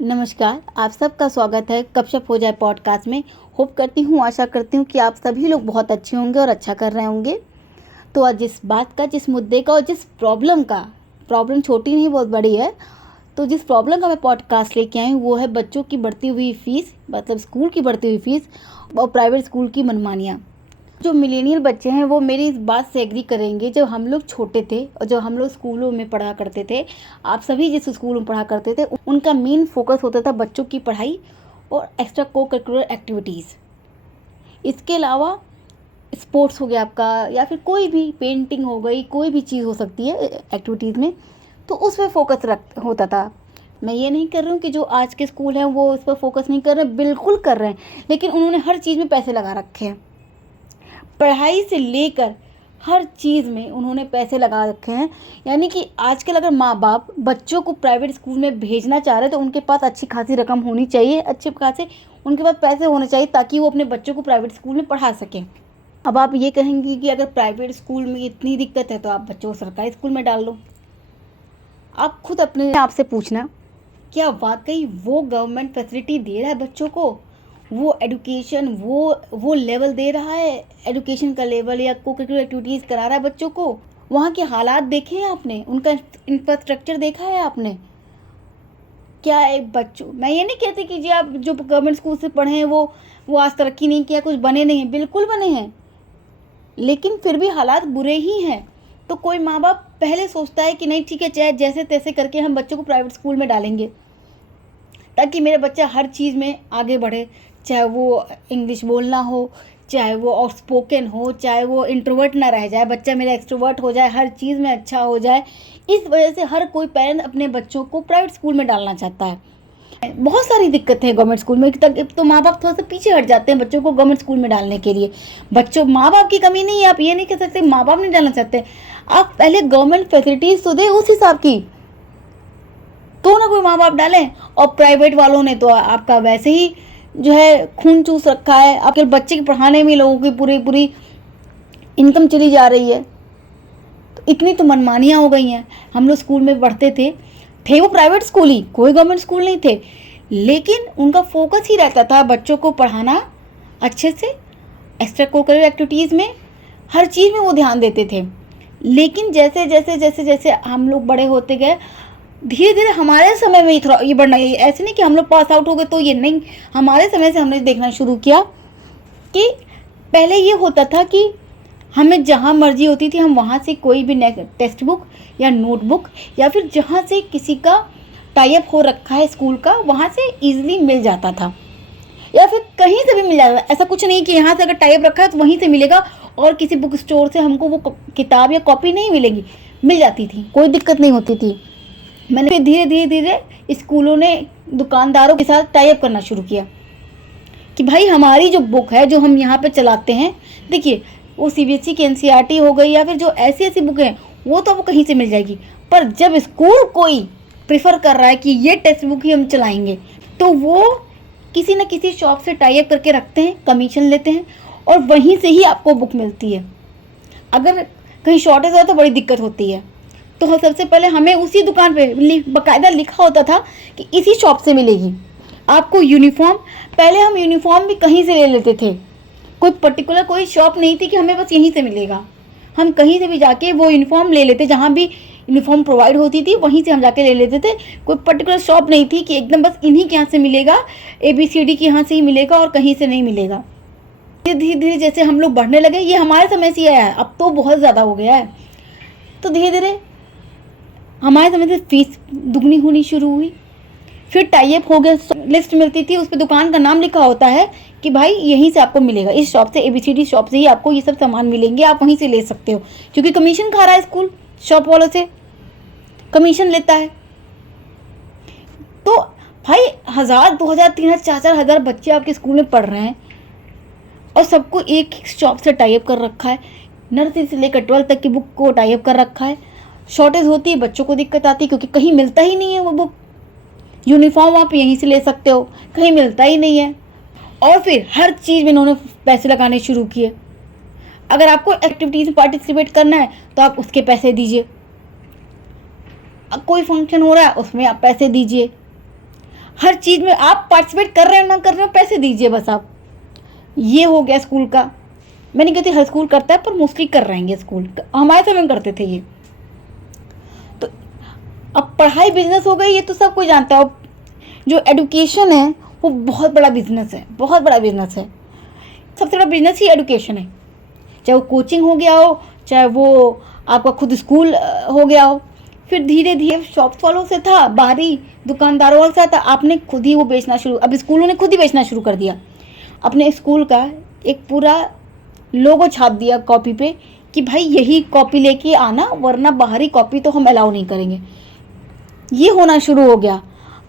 नमस्कार, आप सबका स्वागत है गपशप हो जाए पॉडकास्ट में। होप करती हूँ, आशा करती हूँ कि आप सभी लोग बहुत अच्छे होंगे और अच्छा कर रहे होंगे। तो आज जिस बात का, जिस मुद्दे का और जिस प्रॉब्लम छोटी नहीं बहुत बड़ी है, तो जिस प्रॉब्लम का मैं पॉडकास्ट लेके आई हूँ वो है बच्चों की बढ़ती हुई फीस, मतलब स्कूल की बढ़ती हुई फीस और प्राइवेट स्कूल की मनमानियाँ। जो मिलेनियल बच्चे हैं वो मेरी इस बात से एग्री करेंगे। जब हम लोग छोटे थे और जब हम लोग स्कूलों में पढ़ा करते थे, आप सभी जिस स्कूल में पढ़ा करते थे, उनका मेन फोकस होता था बच्चों की पढ़ाई और एक्स्ट्रा को करिकुलर एक्टिविटीज़। इसके अलावा स्पोर्ट्स हो गया आपका, या फिर कोई भी पेंटिंग हो गई, कोई भी चीज़ हो सकती है एक्टिविटीज़ में, तो उस पर फोकस रख होता था। मैं ये नहीं कर रही हूँ कि जो आज के स्कूल हैं वो इस पर फोकस नहीं कर रहे, बिल्कुल कर रहे हैं, लेकिन उन्होंने हर चीज़ में पैसे लगा रखे हैं। पढ़ाई से लेकर हर चीज़ में उन्होंने पैसे लगा रखे हैं। यानी कि आजकल अगर माँ बाप बच्चों को प्राइवेट स्कूल में भेजना चाह रहे हैं तो उनके पास अच्छी खासी रकम होनी चाहिए, अच्छे खासे उनके पास पैसे होने चाहिए ताकि वो अपने बच्चों को प्राइवेट स्कूल में पढ़ा सकें। अब आप ये कहेंगी कि अगर प्राइवेट स्कूल में इतनी दिक्कत है तो आप बच्चों को सरकारी स्कूल में डाल लो। आप खुद अपने आप से पूछना, क्या वाकई वो गवर्नमेंट फैसिलिटी दे रहा है बच्चों को? वो एडुकेशन, वो लेवल दे रहा है, एडुकेशन का लेवल, या को करिकुलर एक्टिविटीज़ करा रहा है बच्चों को? वहाँ के हालात देखे हैं आपने? उनका इंफ्रास्ट्रक्चर देखा है आपने? क्या एक बच्चों, मैं ये नहीं कहती कि जी आप जो गवर्नमेंट स्कूल से पढ़े हैं वो आज तरक्की नहीं किया, कुछ बने नहीं हैं, बिल्कुल बने हैं, लेकिन फिर भी हालात बुरे ही हैं। तो कोई माँ बाप पहले सोचता है कि नहीं ठीक है, चाहे जैसे तैसे करके हम बच्चों को प्राइवेट स्कूल में डालेंगे ताकि मेरा बच्चा हर चीज़ में आगे बढ़े, चाहे वो इंग्लिश बोलना हो, चाहे वो आउटस्पोकन हो, चाहे वो इंट्रोवर्ट ना रह जाए, बच्चा मेरा एक्सट्रोवर्ट हो जाए, हर चीज़ में अच्छा हो जाए। इस वजह से हर कोई पेरेंट अपने बच्चों को प्राइवेट स्कूल में डालना चाहता है। बहुत सारी दिक्कतें हैं गवर्नमेंट स्कूल में, तो माँ बाप थोड़ा सा पीछे हट जाते हैं बच्चों को गवर्नमेंट स्कूल में डालने के लिए। बच्चों, माँ बाप की कमी नहीं है, आप ये नहीं कह सकते माँ बाप नहीं डालना चाहते। आप पहले गवर्नमेंट फैसिलिटीज तो दे उस हिसाब की, तो ना कोई माँ बाप डालें। और प्राइवेट वालों ने तो आपका वैसे ही जो है खून चूस रखा है, आपके बच्चे के पढ़ाने में लोगों की पूरी पूरी इनकम चली जा रही है। तो इतनी तो मनमानियाँ हो गई हैं। हम लोग स्कूल में पढ़ते थे वो प्राइवेट स्कूल ही, कोई गवर्नमेंट स्कूल नहीं थे, लेकिन उनका फोकस ही रहता था बच्चों को पढ़ाना अच्छे से, एक्स्ट्रा कोकरिकुलर एक्टिविटीज़ में, हर चीज़ में वो ध्यान देते थे। लेकिन जैसे जैसे जैसे जैसे हम लोग बड़े होते गए, धीरे धीरे हमारे समय में ही थोड़ा ये बढ़ना, ऐसे नहीं कि हम लोग पास आउट हो गए तो ये नहीं, हमारे समय से हमने देखना शुरू किया कि पहले ये होता था कि हमें जहाँ मर्जी होती थी हम वहाँ से कोई भी टेक्स्ट बुक या नोटबुक, या फिर जहाँ से किसी का टाई अप हो रखा है स्कूल का, वहाँ से ईजिली मिल जाता था, या फिर कहीं से भी मिल जाता था। ऐसा कुछ नहीं कि यहाँ से अगर टाई अप रखा है तो वहीं से मिलेगा और किसी बुक स्टोर से हमको वो किताब या कॉपी नहीं मिलेगी, मिल जाती थी, कोई दिक्कत नहीं होती थी। मैंने फिर धीरे धीरे धीरे स्कूलों ने दुकानदारों के साथ टाई अप करना शुरू किया कि भाई हमारी जो बुक है जो हम यहाँ पे चलाते हैं, देखिए वो सीबीएसई की एनसीईआरटी हो गई या फिर जो ऐसी ऐसी बुक हैं वो तो आपको कहीं से मिल जाएगी, पर जब स्कूल कोई प्रेफर कर रहा है कि ये टेक्स्ट बुक ही हम चलाएंगे तो वो किसी न किसी शॉप से टाई अप करके रखते हैं, कमीशन लेते हैं और वहीं से ही आपको बुक मिलती है। अगर कहीं शॉर्टेज हो तो बड़ी दिक्कत होती है, तो सबसे पहले हमें उसी दुकान पे बाकायदा लिखा होता था कि इसी शॉप से मिलेगी आपको यूनिफॉर्म। पहले हम यूनिफॉर्म भी कहीं से ले लेते थे, कोई पर्टिकुलर कोई शॉप नहीं थी कि हमें बस यहीं से मिलेगा, हम कहीं से भी जाके वो यूनिफॉर्म ले लेते, जहाँ भी यूनिफॉर्म प्रोवाइड होती थी वहीं से हम जाके ले लेते थे। कोई पर्टिकुलर शॉप नहीं थी कि एकदम बस इन्हीं के यहाँ से मिलेगा, ABCD के यहाँ से ही मिलेगा और कहीं से नहीं मिलेगा। धीरे धीरे जैसे हम लोग बढ़ने लगे, ये हमारे समय से आया है, अब तो बहुत ज़्यादा हो गया है, तो धीरे धीरे हमारे समय से फीस दुगनी होनी शुरू हुई। फिर टाई अप हो गया, लिस्ट मिलती थी, उस पर दुकान का नाम लिखा होता है कि भाई यहीं से आपको मिलेगा, इस शॉप से, ABCD शॉप से ही आपको ये सब सामान मिलेंगे, आप वहीं से ले सकते हो, क्योंकि कमीशन खा रहा है स्कूल, शॉप वालों से कमीशन लेता है। तो भाई 1000, 2000, 3000, 4000 बच्चे आपके स्कूल में पढ़ रहे हैं और सबको एक शॉप से टाई अप कर रखा है, नर्सरी से लेकर 12 तक की बुक को टाई अप कर रखा है। शॉर्टेज होती है, बच्चों को दिक्कत आती है क्योंकि कहीं मिलता ही नहीं है वो बुक। यूनिफॉर्म आप यहीं से ले सकते हो, कहीं मिलता ही नहीं है। और फिर हर चीज़ में इन्होंने पैसे लगाने शुरू किए। अगर आपको एक्टिविटीज़ में पार्टिसिपेट करना है तो आप उसके पैसे दीजिए, कोई फंक्शन हो रहा है उसमें आप पैसे दीजिए, हर चीज़ में आप पार्टिसिपेट कर रहे हो ना कर रहे हो, पैसे दीजिए बस आप। ये हो गया स्कूल का। मैं नहीं कहती हर स्कूल करता है, पर मोस्टली कर रहे हैं ये स्कूल, हमारे समय में करते थे ये। तो अब पढ़ाई बिजनेस हो गई, ये तो सब कोई जानता है। अब जो एडुकेशन है वो बहुत बड़ा बिजनेस है, बहुत बड़ा बिजनेस है। सबसे बड़ा बिजनेस ही एडुकेशन है, चाहे वो कोचिंग हो गया हो, चाहे वो आपका खुद स्कूल हो गया हो। फिर धीरे धीरे शॉप्स वालों से था, बाहरी दुकानदारों वालों से था, आपने खुद ही वो बेचना शुरू, अब स्कूलों ने खुद ही बेचना शुरू कर दिया। अपने स्कूल का एक पूरा लोगो छाप दिया कॉपी पे कि भाई यही कॉपी लेके आना, वरना बाहरी कॉपी तो हम अलाउ नहीं करेंगे। ये होना शुरू हो गया।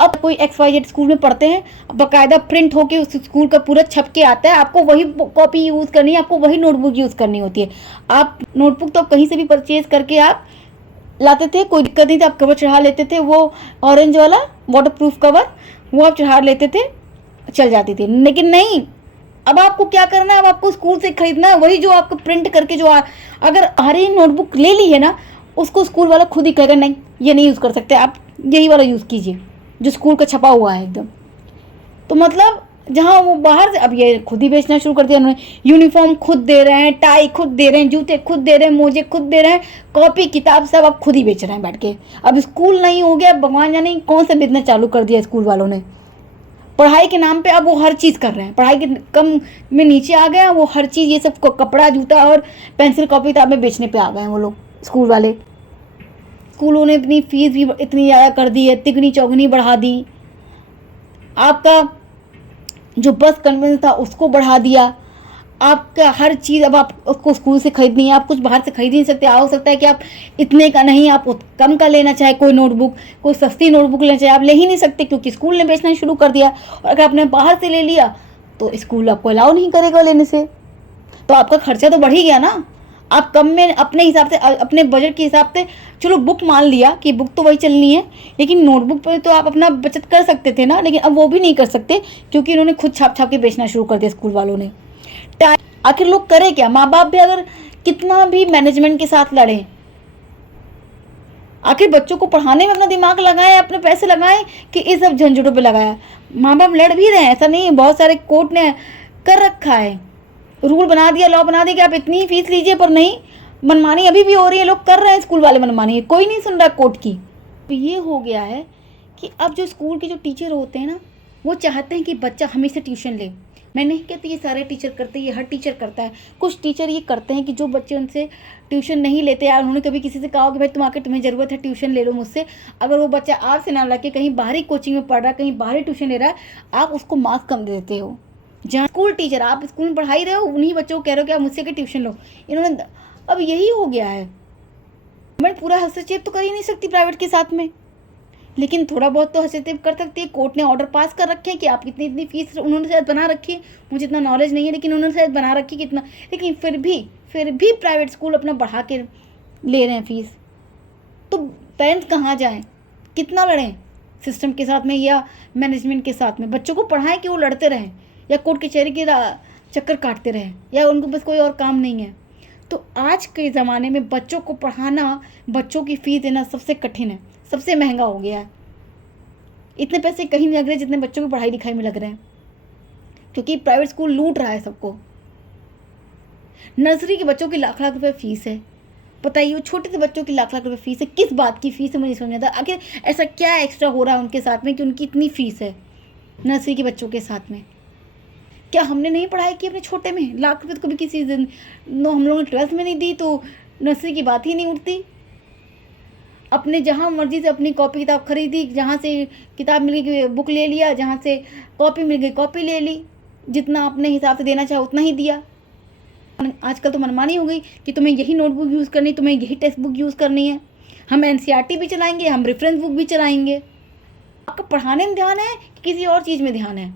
अब कोई XYZ स्कूल में पढ़ते हैं, बाकायदा प्रिंट होके उस स्कूल का पूरा छप के आता है, आपको वही कॉपी यूज़ करनी है, आपको वही नोटबुक यूज़ करनी होती है। आप नोटबुक तो कहीं से भी परचेज करके आप लाते थे, कोई दिक्कत नहीं था, आप कवर चढ़ा लेते थे, वो ऑरेंज वाला वाटर प्रूफ कवर वो आप चढ़ा लेते थे, चल जाती थी। लेकिन नहीं, अब आपको क्या करना है, अब आपको स्कूल से खरीदना है वही जो आपको प्रिंट करके जो अगर हरी नोटबुक ले ली है ना, उसको स्कूल वाला खुद ही कहेगा नहीं ये नहीं यूज़ कर सकते, आप यही वाला यूज़ कीजिए जो स्कूल का छपा हुआ है एकदम। तो मतलब जहाँ वो बाहर से, अब ये खुद ही बेचना शुरू कर दिया उन्होंने। यूनिफॉर्म खुद दे रहे हैं, टाई खुद दे रहे हैं, जूते खुद दे रहे हैं, मोजे खुद दे रहे हैं, कॉपी किताब सब अब खुद ही बेच रहे हैं बैठ के। अब स्कूल नहीं हो गया, भगवान जाने कौन सा बिजनेस चालू कर दिया स्कूल वालों ने। पढ़ाई के नाम पे अब वो हर चीज़ कर रहे हैं, पढ़ाई के कम में नीचे आ गए, वो हर चीज़ ये सब कपड़ा जूता और पेंसिल कॉपी किताब में बेचने पे आ गए हैं वो लोग स्कूल वाले। स्कूलों ने अपनी फीस भी इतनी ज़्यादा कर दी है, तिगनी चौगनी बढ़ा दी। आपका जो बस कन्वेंस था उसको बढ़ा दिया। आपका हर चीज़ अब आप उसको स्कूल से खरीदनी है, आप कुछ बाहर से खरीद नहीं सकते। हो सकता है कि आप इतने का नहीं, आप कम का लेना चाहे, कोई नोटबुक, कोई सस्ती नोटबुक लेना चाहे, आप ले ही नहीं सकते क्योंकि स्कूल ने बेचना शुरू कर दिया। और अगर आपने बाहर से ले लिया तो स्कूल आपको अलाउ नहीं करेगा लेने से, तो आपका खर्चा तो बढ़ ही गया ना। आप कम में अपने हिसाब से, अपने बजट के हिसाब से, चलो बुक मान लिया कि बुक तो वही चलनी है, लेकिन नोटबुक पर तो आप अपना बचत कर सकते थे ना। लेकिन अब वो भी नहीं कर सकते क्योंकि इन्होंने खुद छाप छाप के बेचना शुरू कर दिया स्कूल वालों ने। आखिर लोग करें क्या? माँ बाप भी अगर कितना भी मैनेजमेंट के साथ लड़े, आखिर बच्चों को पढ़ाने में अपना दिमाग लगाएं, अपने पैसे लगाएं कि इस सब झंझटों पे लगाया। माँ बाप लड़ भी रहे हैं, ऐसा नहीं है, बहुत सारे कोर्ट ने कर रखा है, रूल बना दिया, लॉ बना दिया कि आप इतनी फीस लीजिए, पर नहीं, मनमानी अभी भी हो रही है, लोग कर रहे हैं स्कूल वाले मनमानी, कोई नहीं सुन रहा कोर्ट की। तो ये हो गया है कि अब जो स्कूल के जो टीचर होते हैं ना, वो चाहते हैं कि बच्चा हमेशा ट्यूशन ले। मैं नहीं कहती ये सारे टीचर करते हैं, ये हर टीचर करता है। कुछ टीचर ये करते हैं कि जो बच्चे उनसे ट्यूशन नहीं लेते, यार उन्होंने कभी किसी से कहा कि भाई तुम्हें ज़रूरत है ट्यूशन ले लो मुझसे, अगर वो बच्चा आपसे ना लगे, कहीं बाहरी कोचिंग में पढ़ रहा है, कहीं बाहरी ट्यूशन ले रहा है, आप उसको मार्क्स कम दे देते हो। जहाँ स्कूल टीचर, आप स्कूल में पढ़ाई रहे हो, उन्हीं बच्चों को कह रहे हो कि आप मुझसे के ट्यूशन लो। इन्होंने अब यही हो गया है। गवर्नमेंट पूरा हस्तक्षेप तो कर ही नहीं सकती प्राइवेट के साथ में, लेकिन थोड़ा बहुत तो हस्तक्षेप कर सकती है। कोर्ट ने ऑर्डर पास कर रखे हैं कि आप इतनी इतनी फीस, उन्होंने शायद बना रखी है, मुझे इतना नॉलेज नहीं है, लेकिन उन्होंने शायद बना रखी कितना, लेकिन फिर भी प्राइवेट स्कूल अपना बढ़ा के ले रहे हैं फीस। तो पेरेंट्स कहाँ जाएँ, कितना लड़ें सिस्टम के साथ में या मैनेजमेंट के साथ में? बच्चों को पढ़ाएं कि वो लड़ते रहें या कोर्ट कचहरी के चक्कर काटते रहें, या उनको बस कोई और काम नहीं है। तो आज के ज़माने में बच्चों को पढ़ाना, बच्चों की फ़ीस देना सबसे कठिन है, सबसे महंगा हो गया है। इतने पैसे कहीं नहीं लग रहे जितने बच्चों की पढ़ाई लिखाई में लग रहे हैं, क्योंकि प्राइवेट स्कूल लूट रहा है सबको। नर्सरी के बच्चों की लाख लाख रुपए फीस है, बताइए, वो छोटे से बच्चों की लाख लाख रुपए फीस है। किस बात की फ़ीस है मुझे समझ नहीं आता। आखिर ऐसा क्या एक्स्ट्रा हो रहा है उनके साथ में कि उनकी इतनी फ़ीस है नर्सरी के बच्चों के साथ में? क्या हमने नहीं पढ़ाई की अपने छोटे में? लाख रुपये तो कभी किसी दिन हम लोगों ने 12th में नहीं दी, तो नर्सरी की बात ही नहीं उठती। अपने जहाँ मर्जी से अपनी कॉपी किताब खरीदी, जहाँ से किताब मिल गई बुक ले लिया, जहाँ से कॉपी मिल गई कॉपी ले ली, जितना अपने हिसाब से देना चाहे उतना ही दिया। आजकल तो मनमानी हो गई कि तुम्हें यही नोटबुक यूज़ करनी, तुम्हें यही टेक्स्ट बुक यूज़ करनी है। हम NCERT भी चलाएंगे, हम रेफरेंस बुक भी चलाएंगे। आपका पढ़ाने में ध्यान है कि किसी और चीज़ में ध्यान है?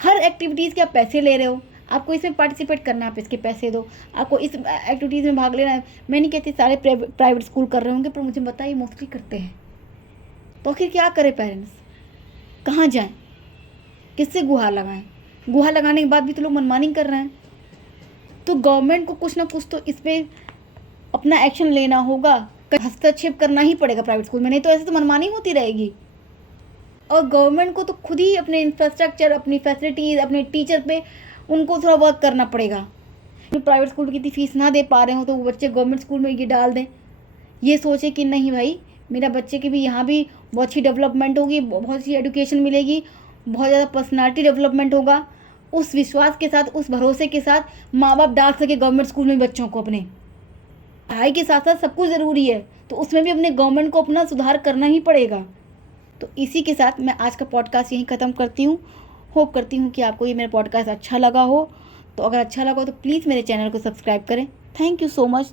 हर एक्टिविटीज़ के आप पैसे ले रहे हो, आपको इसमें पार्टिसिपेट करना है, आप इसके पैसे दो, आपको इस एक्टिविटीज़ में भाग लेना है। मैं नहीं कहती सारे प्राइवेट स्कूल कर रहे होंगे, पर मुझे बताइए मोस्टली करते हैं। तो आखिर क्या करें पेरेंट्स, कहाँ जाएं, किससे गुहार लगाएं? गुहार लगाने के बाद भी तो लोग मनमानी कर रहे हैं। तो गवर्नमेंट को कुछ ना कुछ तो इस पर अपना एक्शन लेना होगा, हस्तक्षेप करना ही पड़ेगा प्राइवेट स्कूल में, नहीं तो ऐसे तो मनमानी होती रहेगी। और गवर्नमेंट को तो खुद ही अपने इंफ्रास्ट्रक्चर, अपनी फैसिलिटीज़, अपने टीचर पे उनको थोड़ा वर्क करना पड़ेगा। प्राइवेट स्कूल की इतनी फीस ना दे पा रहे हो तो वो बच्चे गवर्नमेंट स्कूल में ये डाल दें, ये सोचे कि नहीं भाई मेरा बच्चे की भी यहाँ भी बहुत अच्छी डेवलपमेंट होगी, बहुत अच्छी एजुकेशन मिलेगी, बहुत ज़्यादा पर्सनालिटी डेवलपमेंट होगा। उस विश्वास के साथ, उस भरोसे के साथ माँ बाप डाल सके गवर्नमेंट स्कूल में बच्चों को अपने। पढ़ाई के साथ साथ सब कुछ ज़रूरी है, तो उसमें भी अपने गवर्नमेंट को अपना सुधार करना ही पड़ेगा। तो इसी के साथ मैं आज का पॉडकास्ट यहीं ख़त्म करती हूँ। होप करती हूँ कि आपको ये मेरा पॉडकास्ट अच्छा लगा हो। तो अगर अच्छा लगा हो तो प्लीज़ मेरे चैनल को सब्सक्राइब करें। Thank you so much.